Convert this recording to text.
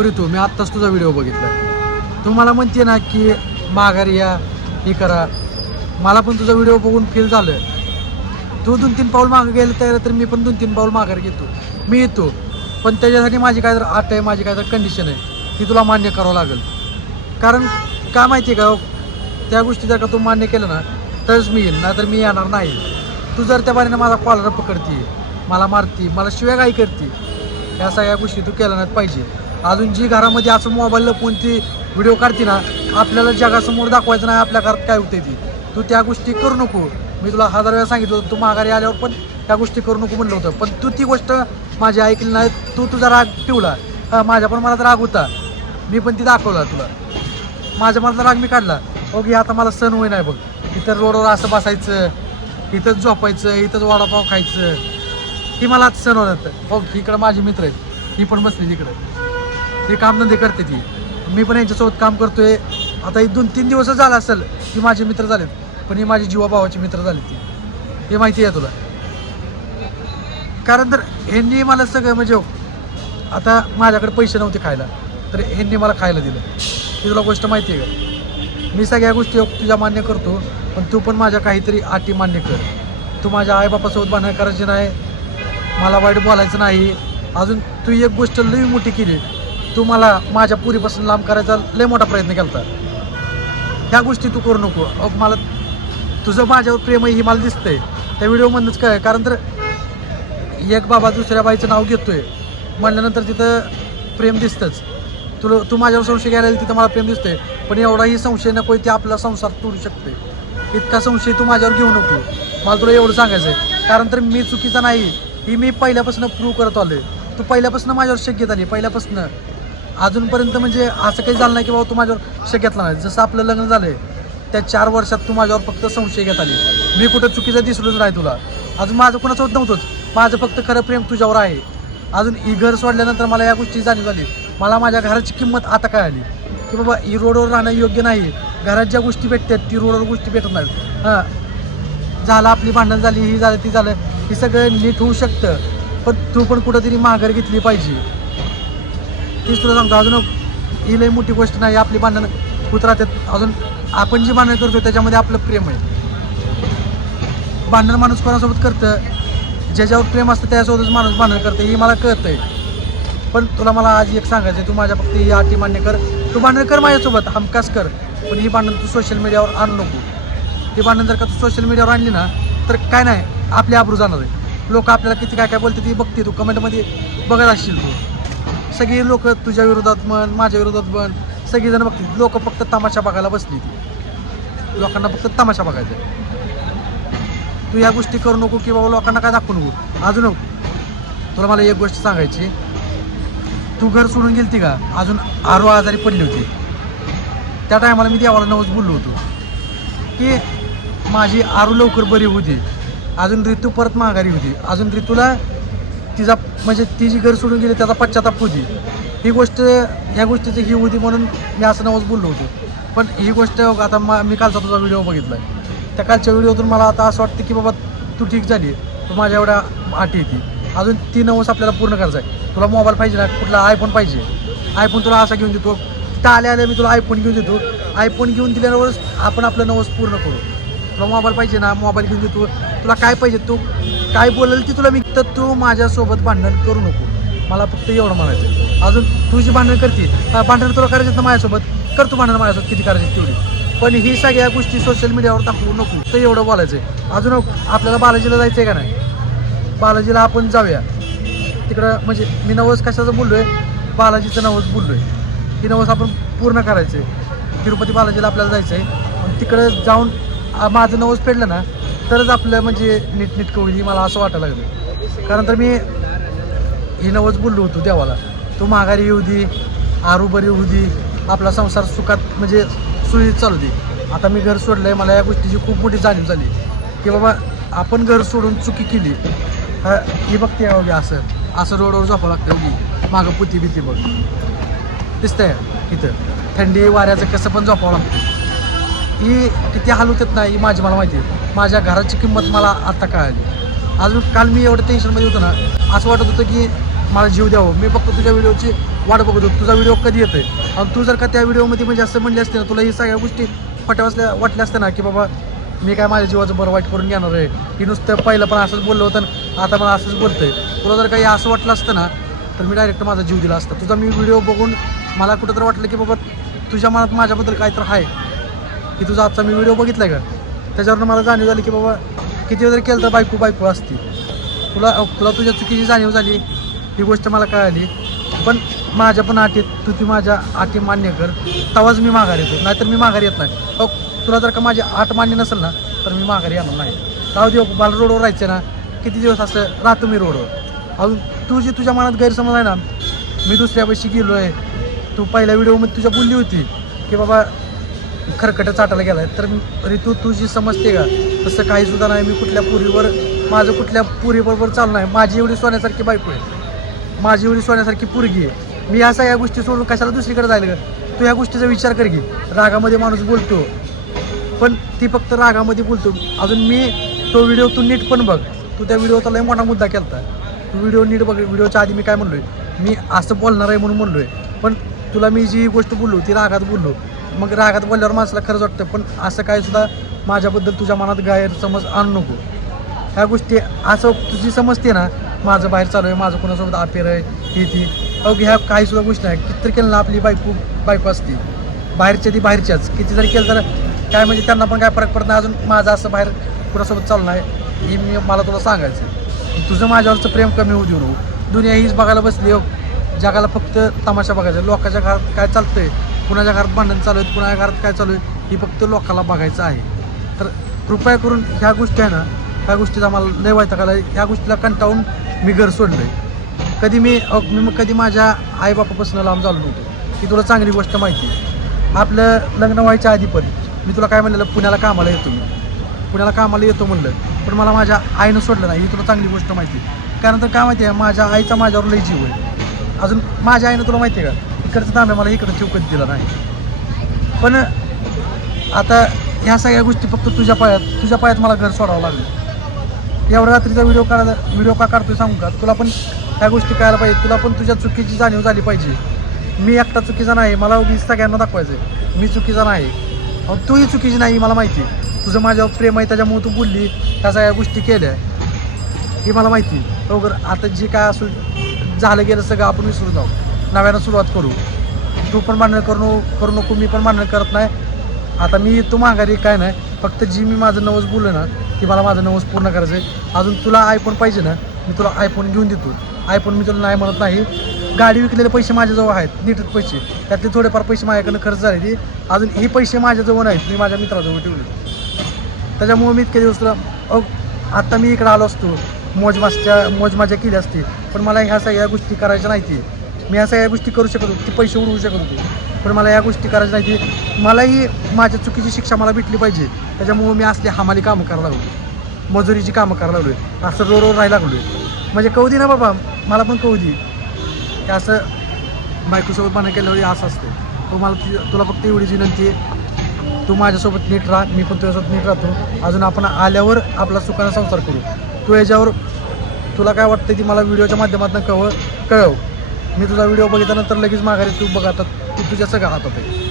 बरं येतो. मी आत्ताच तुझा व्हिडिओ बघितला. तू मला म्हणते ना की माघारी या हे करा. मला पण तुझा व्हिडिओ बघून फील झालं तू दोन तीन पाऊल मागं गेलं तयार तर मी पण दोन तीन पाऊल माघार घेतो. मी येतो. पण त्याच्यासाठी माझी काय तर आट आहे माझी काय तर कंडिशन आहे. ती तुला मान्य करावं लागेल. कारण का माहिती आहे का त्या गोष्टी जर का तू मान्य केलं ना तरच मी येईल नाहीतर मी येणार नाही. तू जर त्या बारीनं माझा कॉलर पकडती मला मारती मला शिव्या काय करते या सगळ्या गोष्टी तू केल्या नाहीत पाहिजे. अजून जी घरामध्ये असं मोबाईलला कोणती ती व्हिडिओ काढते ना आपल्याला जगासमोर दाखवायचं नाही आपल्या घरात काय होते ती. तू त्या गोष्टी करू नको. मी तुला हजार वेळा सांगितलं होतं तू माघारी आल्यावर पण त्या गोष्टी करू नको म्हणलं होतं. पण तू ती गोष्ट माझी ऐकली नाही तू तुझा राग ठेवला माझ्या पण मला राग होता. मी पण ती दाखवला तुला. माझ्या मनातला राग मी काढला. ओके आता मला सण होई नाही बघ. इथं रोडवर असं बसायचं इथंच झोपायचं इथंच वडापाव खायचं. ही मला आता सण होत ओके इकडं माझे मित्र आहेत. ही पण बसली तिकडं. हे कामधंदे करते ती. मी पण यांच्यासोबत काम करतोय. आता एक दोन तीन दिवस झाला असेल की माझे मित्र झाले पण ही माझी जीवाभावाचे मित्र झाले ती. हे माहिती आहे तुला. कारण तर ह्यांनी मला सगळं म्हणजे आता माझ्याकडे पैसे नव्हते खायला. तर ह्यांनी मला खायला दिलं. ही तुला गोष्ट माहिती आहे का? मी सगळ्या गोष्टी हो- तुझ्या मान्य करतो. पण तू पण माझ्या काहीतरी अटी मान्य कर. तू माझ्या आईबापासोबत भांडण करायची नाही. मला वाईट बोलायचं नाही. अजून तू एक गोष्ट लई मोठी केली. तू मला माझ्या पुरीपासून लांब करायचा लय मोठा प्रयत्न केला ह्या गोष्टी तू करू नको. अहो, मला तुझं माझ्यावर प्रेम आहे ही मला दिसतंय. त्या व्हिडिओमधनंच काय कारण तर एक बाबा दुसऱ्या बाईचं नाव घेतोय. म्हणल्यानंतर तिथं प्रेम दिसतंच. तुला तू माझ्यावर संशय घ्यायला तिथं मला प्रेम दिसतंय. पण एवढाही संशय नको ते आपला संसार तोडू शकते इतका संशय तू माझ्यावर घेऊ नको. मला तुला एवढं सांगायचं आहे कारण तर मी चुकीचा नाही ही मी पहिल्यापासून प्रूव्ह करत आलोय. तू पहिल्यापासून माझ्यावर शक घेत आली पहिल्यापासून. अजूनपर्यंत म्हणजे असं काही झालं नाही की बाबा तू माझ्यावर शक घेतला नाही. जसं आपलं लग्न झालंय त्या चार वर्षात तू माझ्यावर फक्त संशय घेत आली. मी कुठं चुकीचं दिसलोच नाही तुला. अजून माझं कोणाचं होत नव्हतंच. माझं फक्त खरं प्रेम तुझ्यावर आहे. अजून ही घर सोडल्यानंतर मला या गोष्टी जाणीव झाली. मला माझ्या घराची किंमत आता काय आली की बाबा ही रोडवर राहणं योग्य नाही घरात ज्या गोष्टी भेटतात ती रोडवर गोष्टी भेटत नाहीत. हां. झालं आपली भांडण झाली ही झालं ती झालं. हे सगळं नीट होऊ शकतं. पण तू पण कुठंतरी माघार घेतली पाहिजे. तीच तुला सांगतो अजून ही लई मोठी गोष्ट नाही आपली भांडणं होत त्यात अजून आपण जी भांडण करतो त्याच्यामध्ये आपलं प्रेम आहे. भांडण माणूस कोणासोबत करतं? ज्याच्यावर प्रेम असतं त्याच्यासोबतच माणूस भांडण करतं हे मला कळतंय. पण तुला मला आज एक सांगायचं आहे, तू माझ्या फक्त ही अटी मान्य कर. तू भांडण कर माझ्यासोबत हमकास कर. पण ही भांडण तू सोशल मीडियावर आणू नको. ही भांडण जर का तू सोशल मीडियावर आणली ना तर काय नाही आपली आबरू जाणार आहे. लोक आपल्याला किती काय काय बोलते ती बघते तू कमेंटमध्ये बघत असशील तू. सगळी लोक तुझ्या विरोधात म्हण माझ्या विरोधात म्हण सगळीजण बघतील. लोक फक्त तमाशा बघायला बसली ती. लोकांना फक्त तमाशा बघायचा तू या गोष्टी करू नको की बाबा लोकांना काय दाखवू नको. अजून नको. तुला मला एक गोष्ट सांगायची. तू घर सोडून गेलती का? अजून आरो आजारी पडली होती. त्या टायमाला मी देवाला नवच बोललो होतो. की माझी आरू लवकर बरी होती अजून ऋतू परत माघारी होती. अजून ऋतूला तिचा म्हणजे ती जी घर सोडून गेली त्याचा पश्चाताप होती. ही गोष्ट ह्या गोष्टीची ही होती म्हणून मी असं नवस बोललो होतो. पण ही गोष्ट आता मा मी कालचा तुझा व्हिडिओ बघितला त्या कालच्या व्हिडिओतून मला आता असं वाटतं की बाबा तू ठीक झाली तू माझ्या एवढ्या अटी येते अजून ती नवस आपल्याला पूर्ण करायचा आहे. तुला मोबाईल पाहिजे ना कुठला आयफोन पाहिजे. आयफोन तुला असा घेऊन देतो. तिथं आल्या आल्या मी तुला आयफोन घेऊन देतो. आयफोन घेऊन दिल्यावरच आपण आपलं नवस पूर्ण करू. तुला मोबाईल पाहिजे ना मोबाईल घेऊन देतो. तुला काय पाहिजे तू काय बोलेल ती तुला मी तर तू माझ्यासोबत भांडण करू नको. मला फक्त एवढं म्हणायचं आहे. अजून तू जी भांडण करते. हा, भांडण तुला करायचं ना माझ्यासोबत. कर तू भांडण माझ्यासोबत किती करायची तेवढी. पण ही सगळ्या गोष्टी सोशल मीडियावर दाखवू नको. तर एवढं बोलायचं आहे अजून आपल्याला बालाजीला जायचं आहे का नाही? बालाजीला आपण जाऊया. तिकडं म्हणजे मी नवस कशाचं बोललो आहे बालाजीचं नवस बोललो आहे ही नवस आपण पूर्ण करायचं आहे तिरुपती बालाजीला आपल्याला जायचं आहे तिकडं जाऊन माझं नवस फेडलं ना तरच आपलं म्हणजे नीटनीट होईल ही मला असं वाटायला लागलं. कारण तर मी ही नवच बोललो होतो देवाला. तू माघारी येऊ दे आरू बरी होऊ दे आपला संसार सुखात म्हणजे सुरळीत चालू दे. आता मी घर सोडलं आहे मला या गोष्टीची खूप मोठी जाणीव झाली. की बाबा आपण घर सोडून चुकी केली ही बघते अवघी असं असं रोडवर झोपावं लागतं अवघी मागं पुती भीती बघ. दिसतंय इथं. थंडी वाऱ्याचं कसं पण झोपावं लागतं. ही किती हाल होतात ना ही माझी मला माहिती आहे. माझ्या घराची किंमत मला आत्ता कळाली. अजून काल मी एवढं टेन्शनमध्ये होतो ना असं वाटत होतं की मला जीव द्यावं. मी फक्त तुझ्या व्हिडिओची वाट बघत होतो. तुझा व्हिडिओ कधी येतोय? आणि तू जर का त्या व्हिडिओमध्ये म्हणजे असं म्हणले असते ना तुला ही सगळ्या गोष्टी पटल्या वाटल्या असत्या ना की बाबा मी काय माझ्या जीवाचं बरं वाईट करून घेणार आहे? की नुसतं पहिलं पण असंच बोललं होतं आता मला असंच बोलतंय. तुला जर काही असं वाटलं असतं ना तर मी डायरेक्ट माझा जीव दिला असता. तुझा मी व्हिडिओ बघून मला कुठंतरी वाटलं की बाबा तुझ्या मनात माझ्याबद्दल काय तर आहे. की तुझा आजचा मी व्हिडिओ बघितला का? त्याच्यावरनं मला जाणीव झाली की बाबा किती जरी केलं तर बायको बायको असती. तुला तुला तुझ्या चुकीची जाणीव झाली ही गोष्ट मला कळाली. पण माझ्या पण आटीत तू ती माझ्या आटी मान्य कर. तेव्हाच मी माघार येतो. नाहीतर मी माघार येत नाही. अहो, तुला जर का माझी आठ मान्य नसेल ना तर मी माघार येणार नाही. राहू दे मला रोडवर राहायचं ना. किती दिवस असं राहतो मी रोडवर अजून तू जी तुझ्या मनात गैरसमज आहे ना मी दुसऱ्या पैशी गेलो आहे तू पहिल्या व्हिडिओमध्ये तुझ्या बोलली होती की बाबा खरकटं चाटायला गेलाय. तर ऋतू तू समजते का तसं काही सुद्धा नाही. मी कुठल्या पुरीवर माझं कुठल्या पुरीबरोबर चालू नाही माझी एवढी सोन्यासारखी बायको आहे. माझी एवढी सोन्यासारखी पुरगी आहे. मी या सगळ्या गोष्टी सोडून कशाला दुसरीकडे जायला का तू ह्या गोष्टीचा विचार कर की. रागामध्ये माणूस बोलतो. पण ती फक्त रागामध्ये बोलतो. अजून मी तो व्हिडिओ तू नीट पण बघ. तू त्या व्हिडिओचा लय मोठा मुद्दा केला तू व्हिडिओ नीट बघ. व्हिडिओच्या आधी मी काय म्हणलोय? मी असं बोलणार आहे म्हणून म्हणलोय. पण तुला मी जी गोष्ट बोललो ती रागात बोललो. मग रागात बोलल्यावर माणसाला खरंच वाटतं पण असं काय सुद्धा माझ्याबद्दल तुझ्या मनात गैरसमज आणू नको. ह्या गोष्टी असं तुझी समजते ना माझं बाहेर चालू आहे माझं कोणासोबत आपेर आहे हे ती. अहो ह्या काही सुद्धा गोष्टी नाही किती केलं ना आपली बायको बायको असते. बाहेरच्या ती बाहेरच्याच. किती जरी केलं तर काय म्हणजे त्यांना पण काय फरक पडत नाही अजून माझं असं बाहेर कुणासोबत चालू नाही हे मी मला तुला सांगायचं तुझं माझ्यावरचं प्रेम कमी होऊ देऊ नको दुनिया हीच बघायला बसली हो जगाला फक्त तमाशा बघायचा लोकांच्या घरात काय चालतंय कुणाच्या घरात भांडण चालू आहेत कुणाच्या घरात काय चालू आहे ही फक्त लोकांना बघायचं आहे. तर कृपया करून ह्या गोष्टी आहे ना ह्या गोष्टीचा मला लय वाईट आला ह्या गोष्टीला कंटाळून मी घर सोडलं आहे कधी मी मी मग कधी माझ्या आईबापापासून लांब झालो नव्हतो. ही तुला चांगली गोष्ट माहिती आहे. आपलं लग्न व्हायच्या आधी पण मी तुला काय म्हणलेलं पुण्याला कामाला येतो मी. पुण्याला कामाला येतो म्हणलं पण मला माझ्या आईनं सोडलं नाही. ही तुला चांगली गोष्ट माहिती आहे. कारण तर काय माहिती आहे माझ्या आईचा माझ्यावर लय जीव आहे. अजून माझ्या आईनं तुला माहिती आहे का? इकडचं तांबे मला इकडं चिवकत दिला नाही. पण आता ह्या सगळ्या गोष्टी फक्त तुझ्या पायात तुझ्या पायात मला घर सोडावं लागलं. एवढ्या रात्रीचा व्हिडिओ काढा व्हिडिओ का काढतोय सांगू का? तुला पण ह्या गोष्टी कळायला पाहिजे. तुला पण तुझ्या चुकीची जाणीव झाली पाहिजे. मी एकटा चुकीचा नाही मला उगीच सगळ्यांना दाखवायचं आहे मी चुकीचा नाही. अहो, तूही चुकीची नाही मला माहिती आहे. तुझं माझ्यावर प्रेम आहे त्याच्यामुळे तू बोलली ह्या सगळ्या गोष्टी केल्या. ही मला माहिती आहे. बरोबर आता जे काय असू झालं गेलं सगळं आपण विसरून जाऊ. नव्यानं सुरुवात करू. तू पण मान्य करू करू नको मी पण मान्य करत नाही. आता मी तू माघारी काय नाही फक्त जी मी माझं नवस बोललो ना ती मला माझं नवस पूर्ण करायचं आहे अजून तुला आयफोन पाहिजे ना मी तुला आयफोन घेऊन देतो. आयफोन मी तुला नाही म्हणत नाही. गाडी विकलेले पैसे माझ्याजवळ आहेत नीटच पैसे. त्यातले थोडेफार पैसे माझ्याकडनं खर्च झाले ते अजून हे पैसे माझ्याजवळ नाहीत मी माझ्या मित्राजवळ ठेवले. त्याच्यामुळे मी इतके दिवस तुला अहो मी इकडं आलो असतो. मोजमासच्या मोजमाजा केली असते. पण मला ह्या सगळ्या गोष्टी करायच्या नाही मी असं या गोष्टी करू शकत होतो ती पैसे उडवू शकत होतो. पण मला या गोष्टी करायच्या नाही की मलाही माझ्या चुकीची शिक्षा मला भेटली पाहिजे. त्याच्यामुळं मी असली हमाली कामं करायला लागलो मजुरीची कामं करायला लागलो असं रोडवर राहायला लागलो म्हणजे कवदी ना बाबा मला पण कहू की असं बायकोसोबत पानं केल्यावर असं असतं. तो मला तुला फक्त एवढीच विनंती आहे. तू माझ्यासोबत नीट राहा मी पण तुझ्यासोबत नीट राहतो. अजून आपण आल्यावर आपला सुखाने संसार करू. तू याच्यावर तुला काय वाटतं ती मला व्हिडिओच्या माध्यमातून कळव कळव. मी तुझा व्हिडिओ बघितल्यानंतर लगेच माघारी तू बघ आता ती तुझ्या सगळ्या हातात आहे.